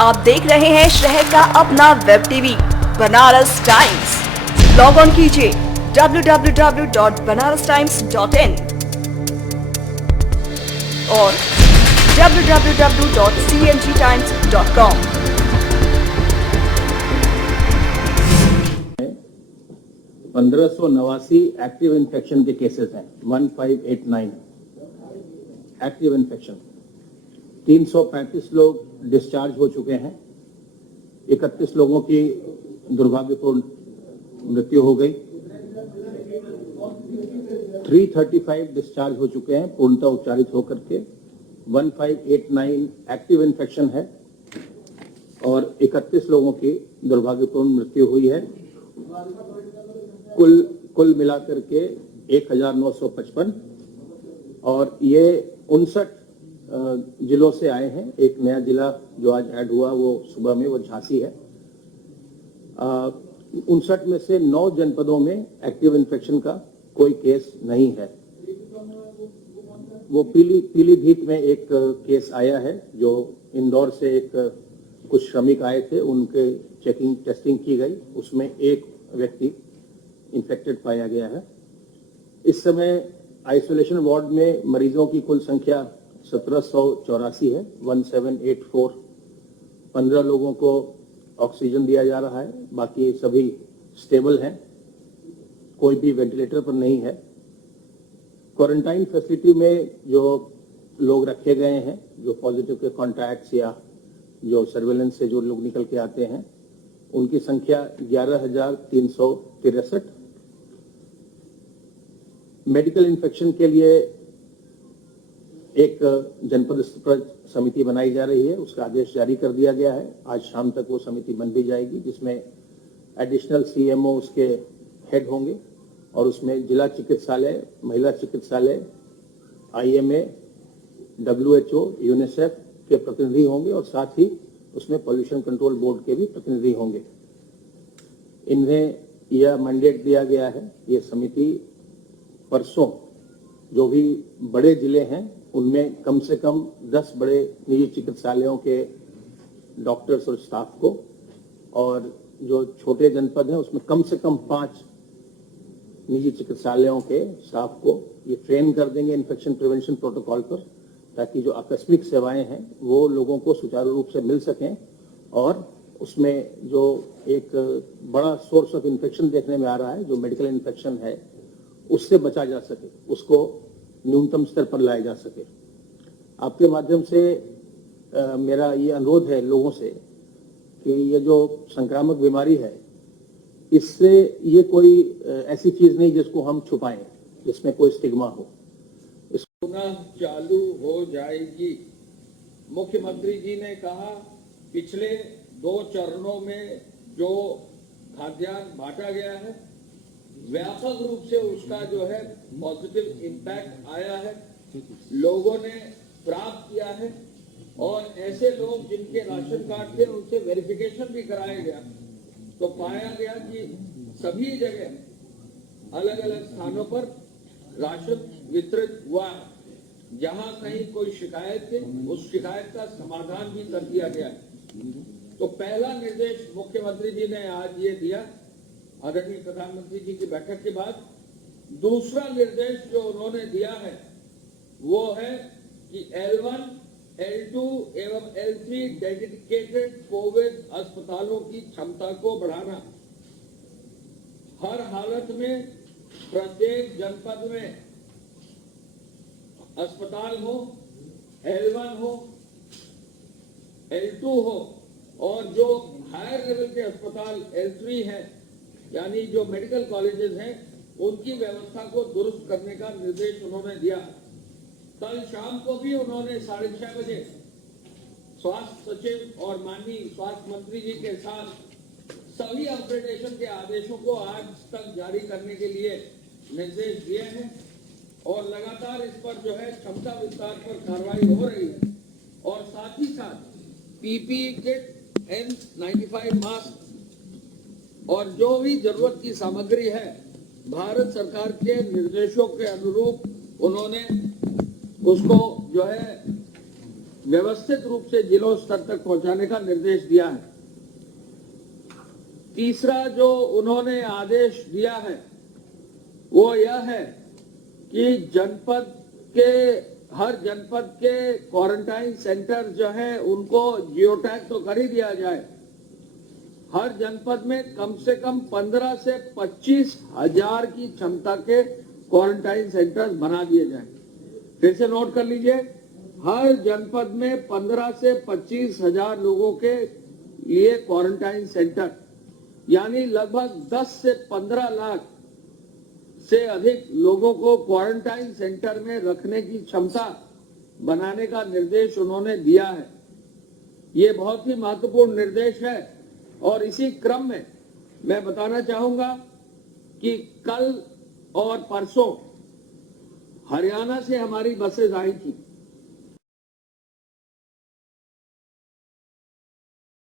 आप देख रहे हैं शहर का अपना web TV Banaras times. Log on कीजिए www.banarastimes.in और www.cngtimes.com। 1589 एक्टिव इन्फेक्शन के केसेस हैं। 1589 एक्टिव इन्फेक्शन। 335 लोग डिस्चार्ज हो चुके हैं। 31 लोगों की दुर्भाग्यपूर्ण मृत्यु हो गई। 335 डिस्चार्ज हो चुके हैं पूर्णतः उपचारित होकर के। 1589 एक्टिव इन्फेक्शन है और 31 लोगों की दुर्भाग्यपूर्ण मृत्यु हुई है। कुल मिलाकर के 1955 और ये 59 जिलों से आए हैं। एक नया जिला जो आज ऐड हुआ वो सुबह में वो झांसी है। 59 में से 9 जनपदों में एक्टिव इन्फेक्शन का कोई केस नहीं है। वो पीलीभीत में एक केस आया है जो इंदौर से एक कुछ श्रमिक आए थे, उनके टेस्टिंग की गई, उसमें एक व्यक्ति इन्फेक्टेड पाया गया है। इस समय आइसोलेशन वार्ड में मरीजों की कुल संख्या 1784 है। 1784। 15 लोगों को ऑक्सीजन दिया जा रहा है, बाकी सभी स्टेबल हैं, कोई भी वेंटिलेटर पर नहीं है। क्वारंटाइन फैसिलिटी में जो लोग रखे गए हैं, जो पॉजिटिव के कॉन्टैक्ट्स या जो सर्वेलेंस से जो लोग निकल के आते हैं, उनकी संख्या 11,363। मेडिकल इन्फेक्शन के लिए एक जनपद स्तर पर समिति बनाई जा रही है, उसका आदेश जारी कर दिया गया है। आज शाम तक वो समिति बन भी जाएगी, जिसमें एडिशनल सीएमओ उसके हेड होंगे और उसमें जिला चिकित्सालय, महिला चिकित्सालय, आईएमए, WHO, यूनिसेफ के प्रतिनिधि होंगे और साथ ही उसमें पॉल्यूशन कंट्रोल बोर्ड के भी प्रतिनिधि होंगे। इन्हें यह मैंडेट दिया गया है, ये समिति परसों जो भी बड़े जिले हैं उनमें कम से कम 10 बड़े निजी चिकित्सालयों के डॉक्टर्स और स्टाफ को, और जो छोटे जनपद हैं उसमें कम से कम 5 निजी चिकित्सालयों के स्टाफ को ये ट्रेन कर देंगे इन्फेक्शन प्रिवेंशन प्रोटोकॉल पर, ताकि जो आकस्मिक सेवाएं हैं वो लोगों को सुचारू रूप से मिल सकें और उसमें जो एक बड़ा सोर्स ऑफ इन्फेक्शन देखने में आ रहा है, जो मेडिकल इन्फेक्शन है, उससे बचा जा सके, उसको न्यूनतम स्तर पर लाया जा सके। आपके माध्यम से मेरा ये अनुरोध है लोगों से कि ये जो संक्रामक बीमारी है, इससे ये कोई ऐसी चीज नहीं जिसको हम छुपाएं, जिसमें कोई स्टिग्मा हो। पुनः चालू हो जाएगी। मुख्यमंत्री जी ने कहा पिछले 2 चरणों में जो खाद्यान्न बांटा गया है, व्यापक रूप से उसका जो है पॉजिटिव इम्पैक्ट आया है, लोगों ने प्राप्त किया है और ऐसे लोग जिनके राशन कार्ड थे उनसे वेरिफिकेशन भी कराया गया, तो पाया गया कि सभी जगह अलग अलग स्थानों पर राशन वितरित हुआ। जहां कहीं कोई शिकायत थी उस शिकायत का समाधान भी कर दिया गया। तो पहला निर्देश मुख्यमंत्री जी ने आज ये दिया आदरणीय प्रधानमंत्री जी की बैठक के बाद। दूसरा निर्देश जो उन्होंने दिया है वो है कि L1, L2 एवं L3 डेडिकेटेड कोविड अस्पतालों की क्षमता को बढ़ाना। हर हालत में प्रत्येक जनपद में अस्पताल हो, L1 हो, L2 हो, और जो हायर लेवल के अस्पताल L3 हैं, यानी जो मेडिकल कॉलेजेस हैं, उनकी व्यवस्था को दुरुस्त करने का निर्देश उन्होंने दिया। कल शाम को भी उन्होंने 6:30 बजे स्वास्थ्य सचिव और माननीय स्वास्थ्य मंत्री जी के साथ सभी अपग्रेडेशन के आदेशों को आज तक जारी करने के लिए निर्देश दिए हैं और लगातार इस पर जो है क्षमता विस्तार पर कार्रवाई हो रही है। और साथ ही साथ PPE किट, N95 मास्क और जो भी जरूरत की सामग्री है, भारत सरकार के निर्देशों के अनुरूप उन्होंने उसको जो है व्यवस्थित रूप से जिलों स्तर तक पहुंचाने का निर्देश दिया है। तीसरा जो उन्होंने आदेश दिया है वो यह है कि हर जनपद के क्वारंटाइन सेंटर जो है उनको जियो टैग तो कर ही दिया जाए। हर जनपद में कम से कम 15 से 25 हजार की क्षमता के क्वारंटाइन सेंटर बना दिए जाए। फिर से नोट कर लीजिए, हर जनपद में 15 से 25 हजार लोगों के लिए क्वारंटाइन सेंटर, यानी लगभग 10 से 15 लाख से अधिक लोगों को क्वारंटाइन सेंटर में रखने की क्षमता बनाने का निर्देश उन्होंने दिया है। ये बहुत ही महत्वपूर्ण निर्देश है और इसी क्रम में मैं बताना चाहूंगा कि कल और परसों हरियाणा से हमारी बसें आई थी।